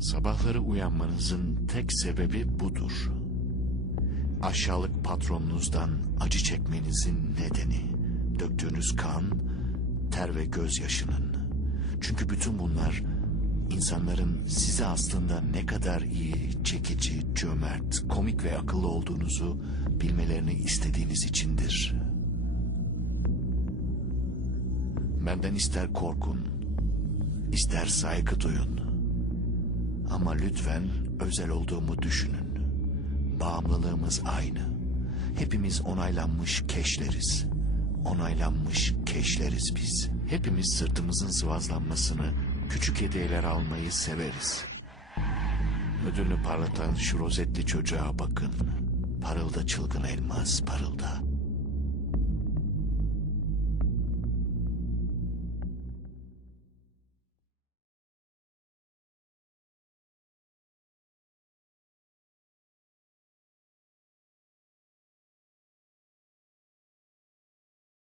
Sabahları uyanmanızın tek sebebi budur. Aşağılık patronunuzdan acı çekmenizin nedeni döktüğünüz kan, ter ve gözyaşının. Çünkü bütün bunlar insanların size aslında ne kadar iyi, çekici, cömert, komik ve akıllı olduğunuzu bilmelerini istediğiniz içindir. Benden ister korkun, ister saygı duyun. Ama lütfen özel olduğumu düşünün. Bağımlılığımız aynı. Hepimiz onaylanmış keşleriz. Onaylanmış keşleriz biz. Hepimiz sırtımızın sıvazlanmasını, küçük hediyeler almayı severiz. Ödülünü parlatan şu rozetli çocuğa bakın. Parılda çılgın elmas, parılda.